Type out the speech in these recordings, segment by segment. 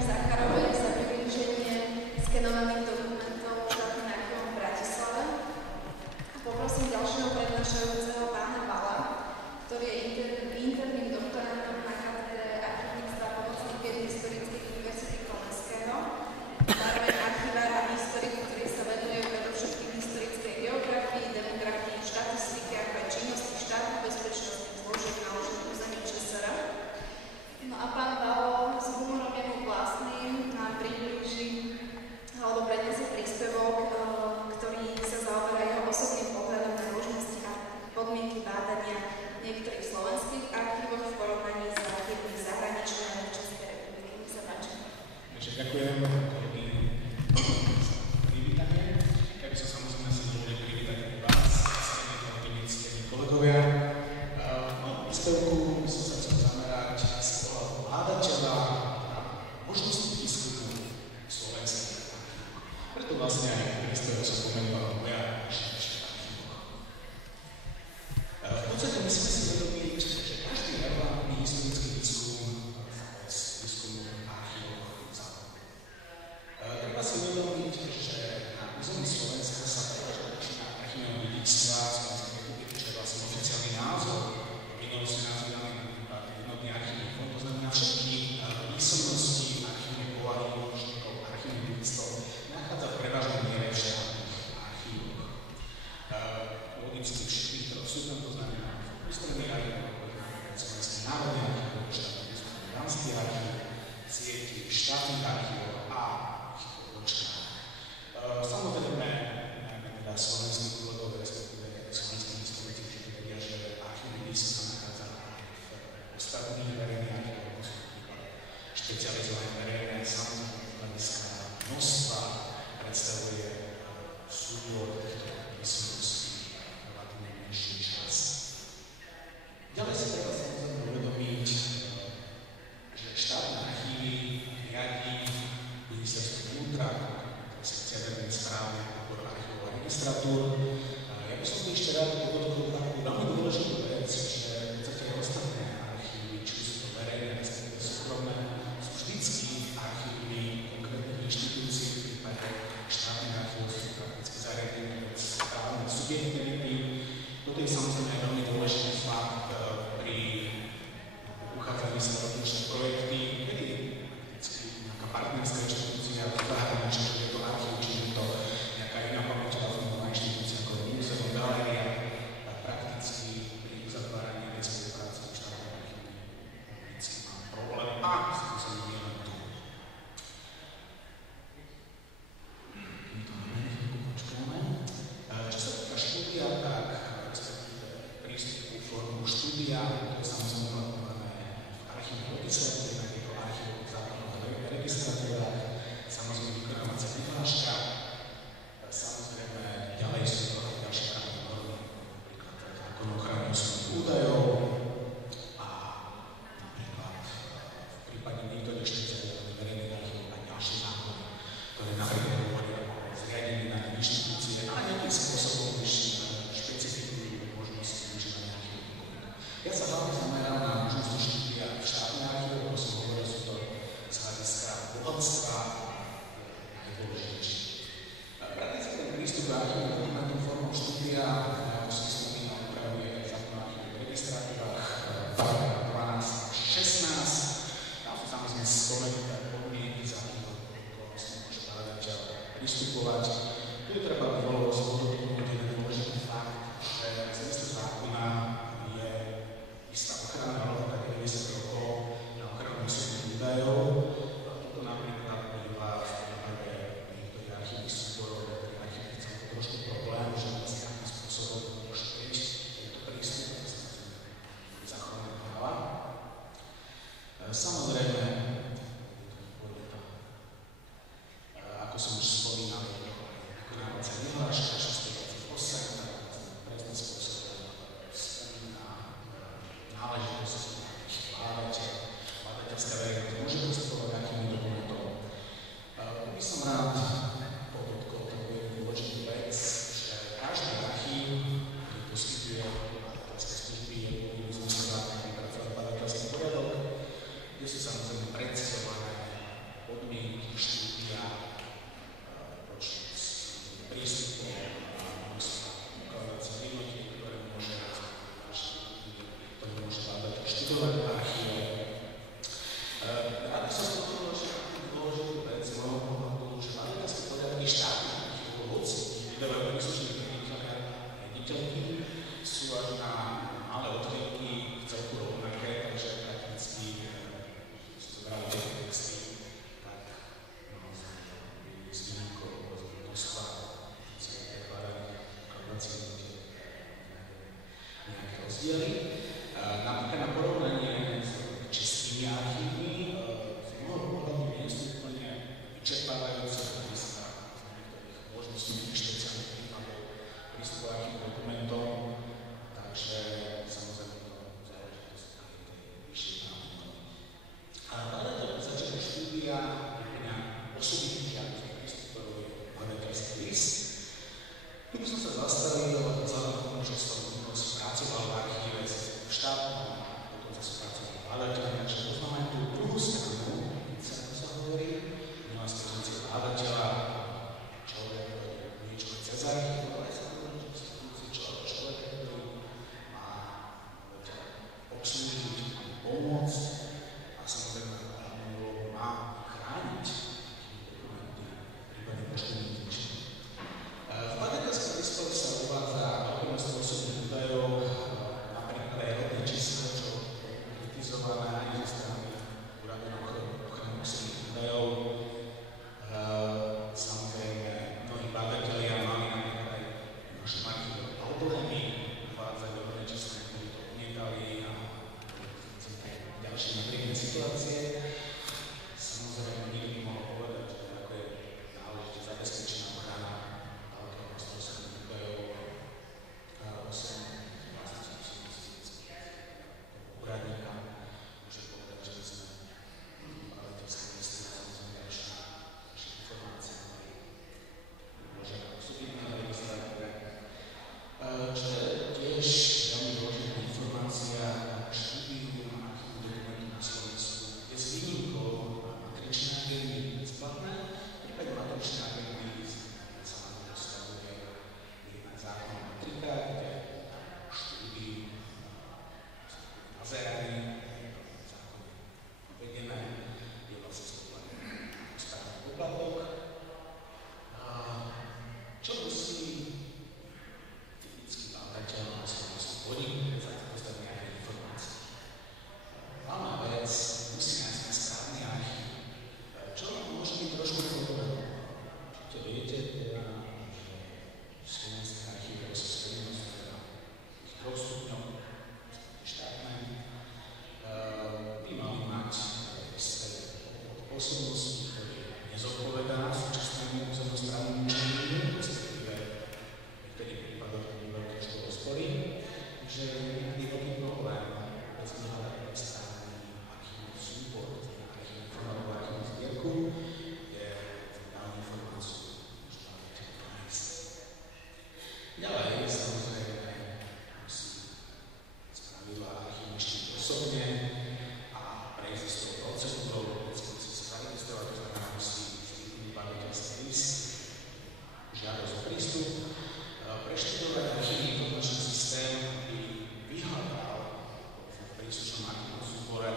Zacharovej za priblíženie skenovaných dokumentov štátnym archívom v Bratislave. Poprosím ďalšieho prednášajúceho pána Bala, ktorý je interným doktorantom na katedre archívnictva a pomocných vied Historickej univerzity Komenského, zároveň archivár a historik, ktorý sa venuje predovšetkým historickej geografii, demografii, štatistike, ako aj činnosti štátnych bezpečnostných zložiek na území ČSR. No a pán Balo s humorom jemu vlastným nám priblíži alebo predniesie príspevok, ktorý sa zaoberá jeho osobným pohľadom na možnosti a podmienky bádania niektorých slovenských archívov v porovnaní s archívmi zahraničného v Českej republiky. Nech sa páči. Ďakujem. Privítanie. Ja by som samozrejme si dovolil privítať vás, ctení kolegovia. V príspevku som sa chcel zamerať z pohľadu bádateľa na možnosti výskumu slovenských archívov. Preto vlastne aj príspevok sa spomenovala moja našich archívoch. V podstate my sme si vedomili, že každý relevantný historický výskum z výskumu archívov zaujíme. Treba si uvedomiť, že na území Slovenska sa prevažná väčšina archívneho dedičstva Slovenskej republiky, čo je vlastne oficiálny názov, minulosti nazývaný jednotný archívny fond, to znamená všetky písomnosti archívnych povahy, úložníkov, archívnych dedičstv nachádza v prevažnej miere v štátnych archívoch. Logicky všetkých trosúdom, to znamená ústredný archív, Slovenský národný archív, štátny výskumný Banský archív, sieti štátnych archívov a samozrejme, najmä teda slovenskí kolegovia, respektíve slovenskí historici, ktorí vedia, že archívny výskum sa nachádza aj v ostatných verejných archívoch, ako sú napríklad špecializované verejné, samozrejme z hľadiska množstva predstavuje súbor týchto výskumností relatívne menší čas. Ďalej si treba samozrejme uvedomiť, že štátne archívy riadí ministerstvo vnútra, sekcia verejnej správy, odbor archívov a registratúr. Ja by som si ešte rád podotkol takú veľmi dôležitú vec, že v podstate ostatné archívy, či sú to verejné, respektíve súkromné, sú vždycky archívy konkrétnych inštitúcií, v prípade štátnych archívov sú prakticky zariadení bez právnej subjektivity. Toto je samozrejme veľmi dôležitý fakt pri uchádzaní sa o rozličné projekty, kedy prakticky nejaká partnerská inštitúcia v zahraničí, či je to archív, či je to nejaká iná pamäťová filmová inštitúcia ako je múzeum, galéria, prakticky pri uzatváraní tej spolupráce s štátnym archívnym vždycky má problém a skúsený nie len tu. Čo sa týka štúdia, tak respektíve prístupu formu štúdia, to je samozrejme uplatňované v archívnej legislatúre, tak je to archív zákonných registratúrach, samozrejme vykonávacia vyhláška, samozrejme ďalej sú to ďalšie právne normy, napríklad zákon o ochrane osobných údajov a napríklad v prípade niektorých špecializovaných verejných archívov aj ďalšie zákony, ktoré napríklad hovoria o zriadení na inštitúcie a nejakým spôsobom špecifikujú možnosti využívania archívnych dokumentov. Ja sa hlavne zamerám na možnosti štúdia v štátnych archívoch, ako som hovoril, sú to z hľadiska bohatstva najdôležitejšie. Prakticky ten prístup k archívnym dokumentom formou štúdia, ako som spomínal, upravuje zákon o archívnych registratúrach, paragraf 12 až 16. Tam sú samozrejme spomenuté podmienky, za akých okolností môže bádateľ pristupovať. Tu je treba bolo podotknúť jeden dôležitý fakt, že v zmysle zákona je istá ochranná lehota 90 rokov na ochranu osobných údajov. Toto napríklad býva v prípade niektorých archívnych súborov, ktorých archívnych celkom trošku problém, že vlastne akým spôsobom môže prísť tento prístup, to sa zachované práva. Samozrejme, ako som už spomínal, je to vykonávacia vyhláška, nezodpovedá súčasnému územnosprávnemu členiu, respektíve v niektorých prípadoch to bývajú trošku rozpory, že je veľký problém rozhľadať predstavný archívny súbor, archívny formát, archívnu zbierku, kde danú informáciu môže nájsť. Ďalej, samozrejme, musí spravidla archívne ešte osobne a prejsť s tou procedúrou, musí sa zaregistrovať, to znamená, musí vyplniť pamäťovský list, žiadosť o prístup, preštudovať archívny informačný systém, aby vyhľadal v príslušnom archívnom súbore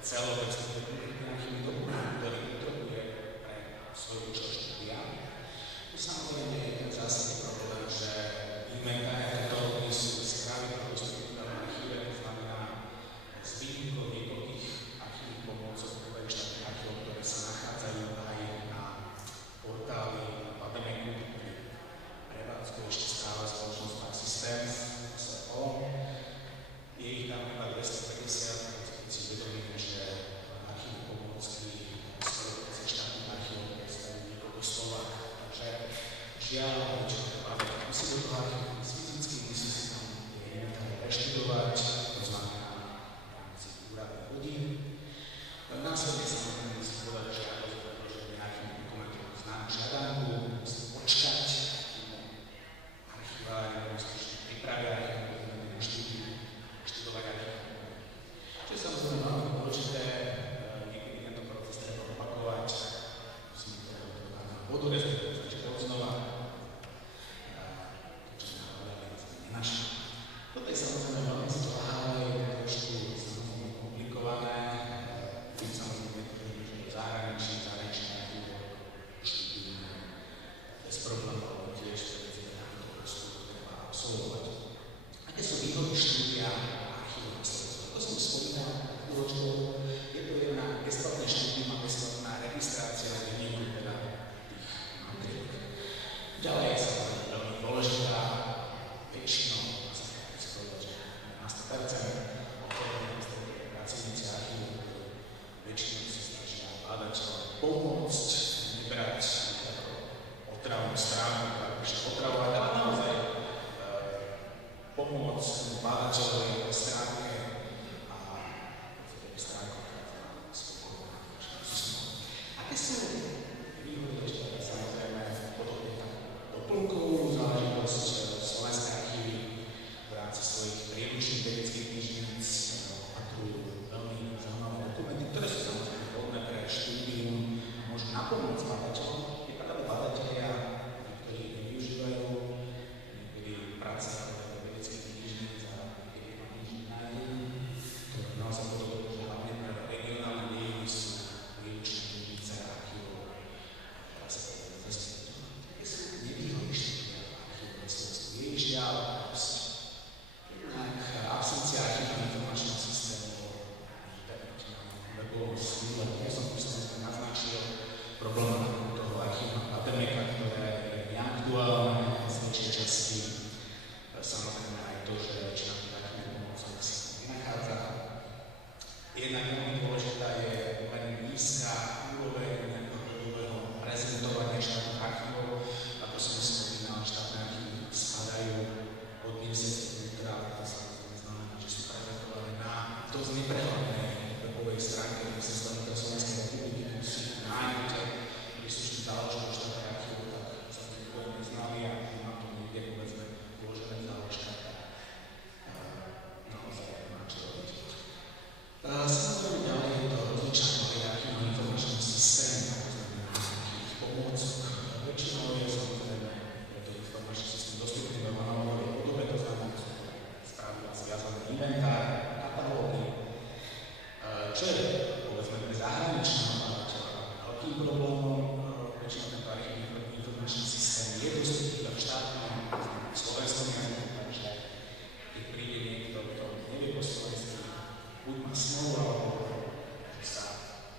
celok, respektíve konkrétny archívny dokument, ktorý potrebuje pre svoj účel štúdia. To samozrejme je ten zásadný problém, že inventáre tejto sú správy dostupné v archíve, to znamená z výnimkou niekoľkých archívnych pomôcok, ktoré štátnych archívov, ktoré sa nachádzajú aj na portáli Pademeku, ktorý prevádzkuje ešte stále spoločnosť Systém SO. Je ich tam iba 250, keď si uvedomíme, že archívne pomôcky z štátnych archívov predstavujú niekoľko stovák. Takže žiaľ, musí do toho archívne s fyzickým systémom inventáre preštudovať, to znamená v rámci úradných hodín. Následne samozrejme musí podať žiadosť, pretože archívne dokumenty známu žiadanku, musí počkať, archívári pripravia archívne dokumenty na študovať archívne dokumenty. Čo je samozrejme veľmi dôležité, niekedy tento proces treba opakovať, musíme to vodu respektovať ešte odznova, čo sa nenašli. Toto je samozrejme veľmi zdláhavé, je to trošku samozrejme komplikované, tým samozrejme niektorí zahraničí archívov štúdium bez problémov, tiež treba absolvovať. Aké sú výhody štúdia archívov na Slovensku? To som spomínal úvočkou. Je to jedna bezplatné štúdium a bezplatná registrácia zdeníku teda tých matriek. Ďalej je samozrejme veľmi dôležitá väčšinou, asi tak si povedať, že 15% pracovníci archívu väčšinou sa snažia bádateľom pomôcť, nebrať otravnú stránku, otravovať, ale naozaj pomôcť bádateľovej stránke a v stránku spokojná. Aké sú výhody ešte samozrejme podobne doplnkovú záležitosť Slovenské archívy v rámci svojich príručných vedeckých knižníc patrujú veľmi zaujímavé dokumenty, ktoré sú samozrejme vhodné pre štúdium, môžu napomôcť bádateľom. Je pravda, bádatelia, ktorí nevyužívajú niekedy práce vedeckých knižníc a knižníc nájdení, ktoré naozaj podobne, že hlavne pre regionálne dejiny sú príručné knižnice archívov. Dá sa povedať zestiť. Aké sú nevýhody štúdia archívov na Slovensku? Je ich žiaľ dosť. Jednak absencia archívneho informačného systému webovom sídle, ja som už naznačil problematiku toho archívneho Patemeka, ktoré je neaktuálne z väčšej časti. Samozrejme aj to, že väčšina tých archívnych pomôcok sa nenachádza. Jednak veľmi dôležitá je len nízka úroveň nejakého prezentovania štátnych archívov. Ako som spomínal, štátne archívy spadajú pod ministerstvo vnútra, to samozrejme znamená, že sú prezentované na dosť neprehľadnej webovej stránke ministerstva vnútra Slovenskej republiky, kde si nájdete príslušný záložok štátnych archívov, tak sa tým poviem neznali a má to niekde povedzme vložené v záložkách. Naozaj má čo robiť. Samozrejme ďalej je to rozličná archívneho informačného systému, to znamená archívnych pomôcok. Väčšinou je samozrejme to informačný systém dostupný v manuálovej podobe, to znamená, že sú to spravidla zviazané inventáre, katalógy, čo je povedzme pre zahraničného bádateľa veľkým problémom. Väčšinou tento archívny informačný systém je dostupný v štátnom slovenskom jazyku, takže keď príde niekto, kto nevie po slovensky, buď má smolu, alebo že sa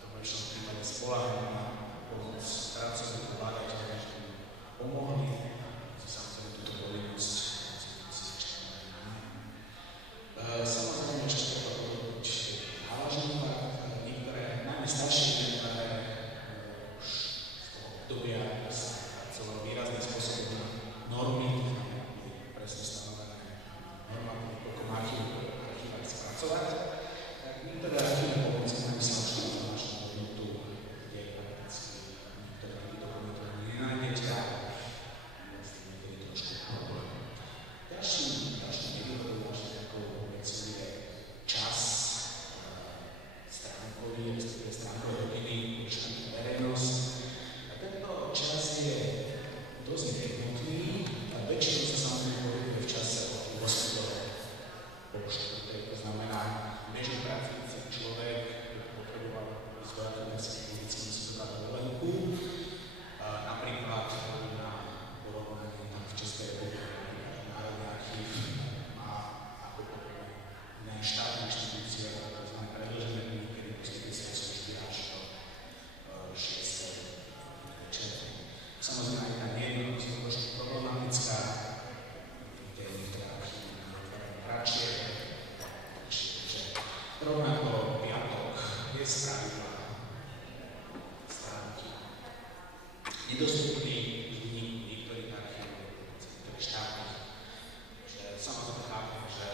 v väčšinom prípade spoľahnú na pomoc pracovných bádateľov, že mu pomohli, si samozrejme túto povinnosť si ešte samozrejme ešte treba povedať závažný fakt, niektoré najmä staršie inventáre už kolegovia sa pracovalo výrazným spôsobom na normy, presne stanovené normatívy, koľko má archívach spracovať. Tak niektoré archívne pomoci majú samozrejme značnú hodnotu, kde prakticky niektoré dokumenty nenájdete a vlastne niekedy trošku problém. Ďalším nevýhodou takou vecou je čas stránkový, respektíve stránkové hodiny, verejnosť. A tento čas je dosť nevyhnutný a väčšinou sa samozrejme pohybuje v čase od 8 do 4. To znamená, bežný pracujúci človek potreboval ísť veľkým logickým súdom dovolenku. Napríklad na porovnanie v Českej republike Národný archív má ako potrebné štátne inštitúcie, to znamená predĺžené dní, kedy poskytuje svoje služby až do 6. večer. Samozrejme aj tá nejednotnosť je trošku problematická, kde niektoré archívy otvárajú kratšie, rovnako piatok je spravidla stránky nedostupný v niektorých archívoch, niektorých štátnych, že samozrejme chápem, že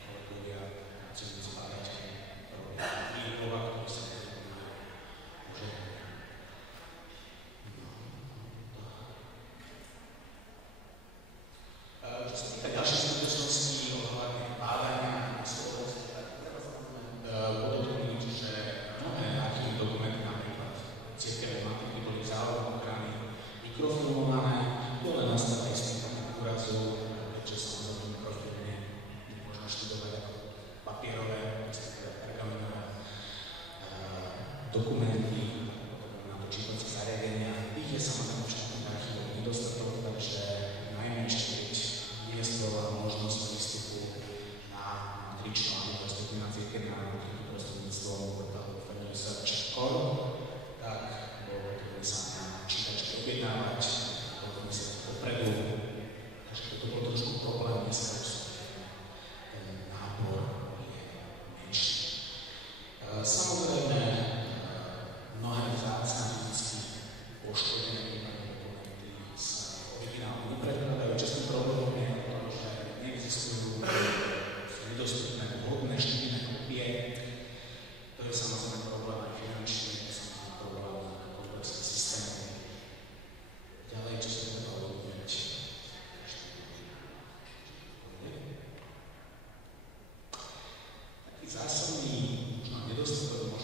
kolegovia pracujúci badateľi robia výlova, ktorý sa nezaujímajú už čo sa týka ďalších skutočností ohľadne bádania na Slovensku, tak treba samozrejme podotknúť, že mnohé archívne dokumenty, napríklad cirkevné matiky, boli v záujmu ochrany mikrofilmované, to len nastaví s tým takým úrazom, keďže samozrejme mikrofilm nie možno študovať ako papierové, respektíve pergaminové dokumenty, na to čítacie zariadenia. Tých je samozrejme v štátnych archívoch nedostatok, takže najmenšie investovala možnosť prístupu na matričnú respektíve na cirkevné archívy prostredníctvom portálu Family Search.com, tak bolo potrebné sa na čítačke objednávať, potom sa dopredu, takže toto bol trošku problém, dneska už ten nábor je menší. Samozrejme, mnohé vzácne fyzicky poškodené dokumenty sa originálne neprekladajú. Častým problémom je to, že neexistujú nedostupné vhodné študijné kopie. To je samozrejme problém aj finančný, to je samozrejme problém komplexných systémov. Ďalej, čo sa treba urobiť? Taký zásadný nedostatok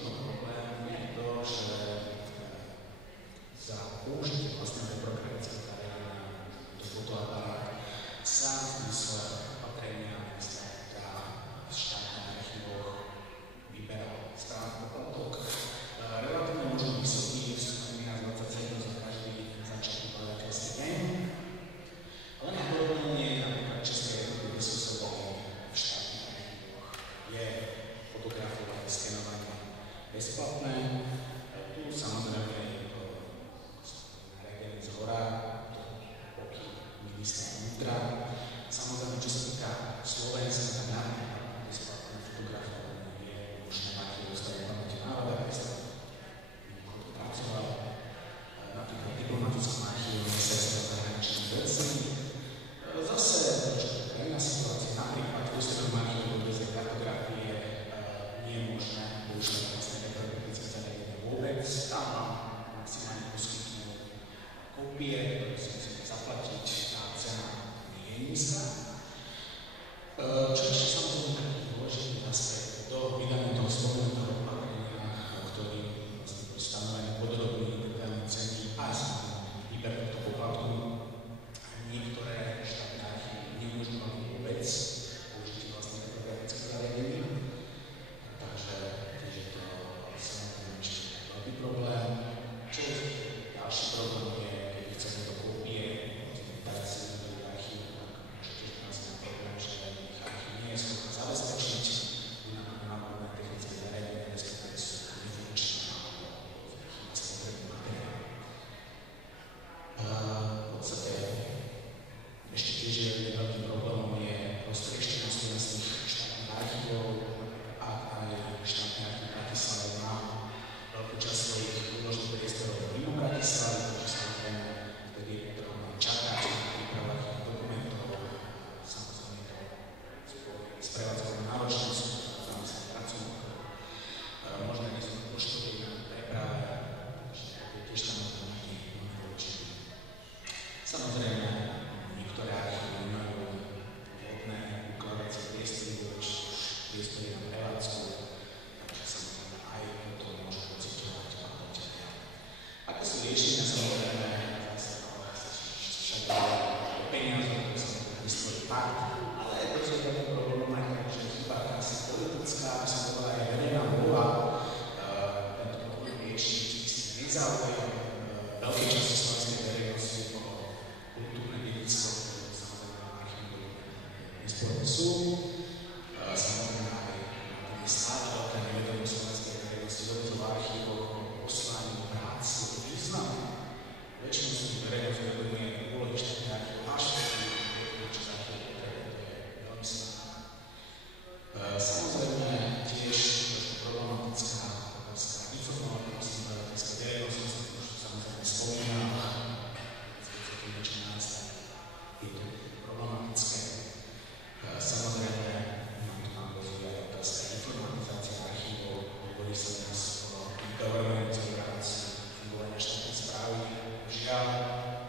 hovorí sa dnes o governmente v rámci fungovania štátnej správy. Žiaľ,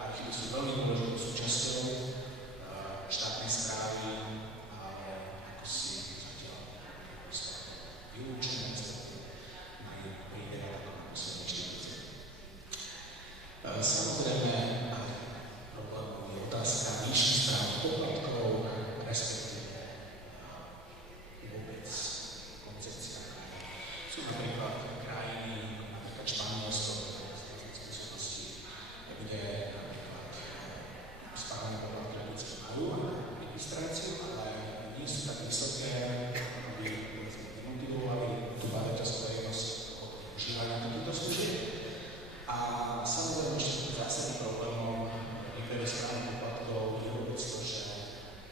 archívy sú veľmi dôležitou súčasťou štátnej správy, ale ako si zatiaľ vylúčené majú príbeh ako posledné inštitúcie. Samozrejme, problémom je otázka výšky správnych poplatkov, respektíve vôbec koncepcia. Sú napríklad krajiny, napríklad Španielsko, v súvislosti, kde napríklad správne poplatky ľudské majú registráciu, ale nie sú tak vysoké, aby nemotivovali tú badateľskú verejnosť od užívania takýchto služieb. A samozrejme ešte zásadným problémom výberu správnych poplatkov je vôbec to, že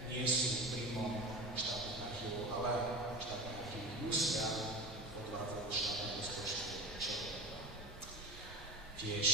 nie sú príjmom štátnych archívov, ale štátne archívy musia odvádzať štátne rozpočty, čo tiež